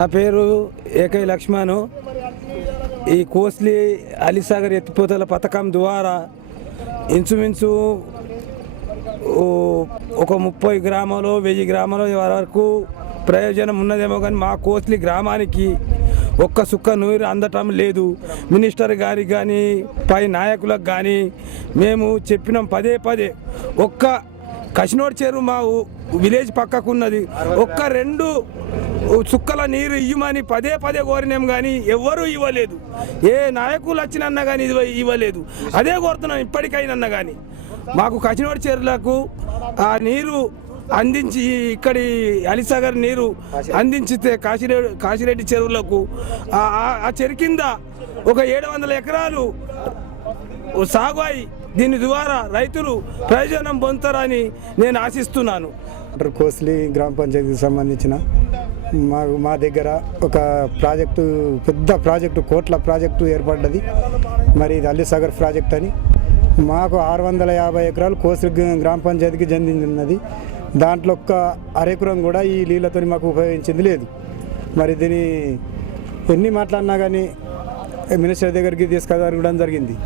నా పేరు ఏకై లక్ష్మణు. ఈ కోస్లీ అలీసాగర్ ఎత్తిపోతల పథకం ద్వారా ఇంచుమించు ఒక ముప్పై గ్రామాలు వెయ్యి గ్రామాల వరకు ప్రయోజనం ఉన్నదేమో కానీ మా కోస్లీ గ్రామానికి ఒక్క సుక్క నూరు అందటం లేదు. మినిస్టర్ గారికి కానీ పై నాయకులకు కానీ మేము చెప్పినాం పదే పదే. ఒక్క కసినోడ్ చెరువు మా విలేజ్ పక్కకున్నది. ఒక్క రెండు చుక్కల నీరు ఇయ్యమని పదే పదే కోరినాం కానీ ఎవ్వరూ ఇవ్వలేదు. ఏ నాయకులు వచ్చినన్నా కానీ ఇది ఇవ్వలేదు. అదే కోరుతున్నాం ఇప్పటికైనా కానీ మాకు కచినోడి చెరువులకు ఆ నీరు అందించి ఇక్కడి అలిసాగర్ నీరు అందించితే కాశీరెడ్డి కాశీరెడ్డి చెరువులకు ఆ- చెరు కింద ఒక ఏడు వందల ఎకరాలు సాగు అయి దీని ద్వారా రైతులు ప్రయోజనం పొందుతారని నేను ఆశిస్తున్నాను. కోస్లీ గ్రామ పంచాయతీకి సంబంధించిన మా మా దగ్గర ఒక ప్రాజెక్టు పెద్ద ప్రాజెక్టు కోట్ల ప్రాజెక్టు ఏర్పడ్డది. మరి ఇది అల్లిసాగర్ ప్రాజెక్ట్ అని. మాకు ఆరు వందల యాభై ఎకరాలు కోసి గ్రామ పంచాయతీకి చెందినది దాంట్లో ఒక్క అరెకరం కూడా ఈ నీళ్ళతో మాకు ఉపయోగించింది లేదు. మరి దీని ఎన్ని మాట్లాడినా కానీ మినిస్టర్ దగ్గరికి తీసుకురావడం జరిగింది.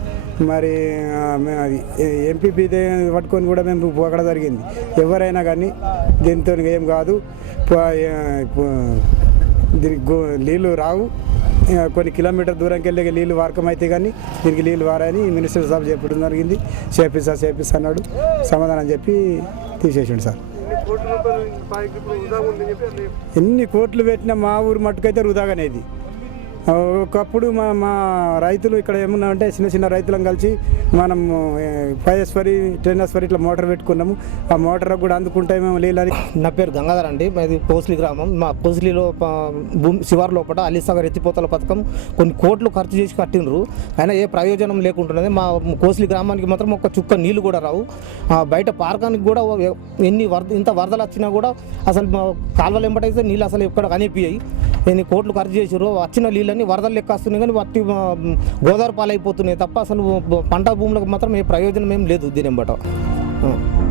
మరి అది ఎంపీపీ పట్టుకొని కూడా మేము పోకడం జరిగింది. ఎవరైనా కానీ దీంతో ఏం కాదు. దీనికి నీళ్ళు రావు. కొన్ని కిలోమీటర్ దూరంకి వెళ్ళి నీళ్ళు వారకం అయితే కానీ దీనికి నీళ్ళు వారని మినిస్టర్ సాబ్ చెప్పడం జరిగింది. చేపిస్తా చేపిస్తా అన్నాడు. సమాధానం చెప్పి తీసేసిండు సార్. ఎన్ని కోట్లు పెట్టినా మా ఊరు మట్టుకైతే వృధాగానేది ఒకప్పుడు మా మా రైతులు ఇక్కడ ఏమన్నా అంటే చిన్న చిన్న రైతులను కలిసి మనం పైఎస్వరి టెన్నస్వరి ఇట్లా మోటార్ పెట్టుకున్నాము. ఆ మోటార్ కూడా అందుకుంటే మేము నీళ్ళని నా పేరు గంగాధర్ అండి. మాది కోస్లీ గ్రామం. మా పోస్లీలో భూమి శివారు లోపల అలీసాగర్ ఎత్తిపోతల పథకం కొన్ని కోట్లు ఖర్చు చేసి కట్టినరు అయినా ఏ ప్రయోజనం లేకుంటున్నది. మా కోస్లీ గ్రామానికి మాత్రం ఒక చుక్క నీళ్ళు కూడా రావు. బయట పార్కానికి కూడా ఎన్ని వరద ఇంత వరదలు వచ్చినా కూడా అసలు మా కాలువలు ఎంబటైతే నీళ్ళు అసలు ఎక్కడ కనిపించాయి ఎన్ని కోట్లు ఖర్చు చేసారు వచ్చిన నీళ్ళని వరదలు లెక్క వస్తున్నాయి కానీ వర్తి గోదావరి పాలైపోతున్నాయి తప్ప అసలు పంట భూములకు మాత్రం ఏ ప్రయోజనం ఏం లేదు దీని బట్ట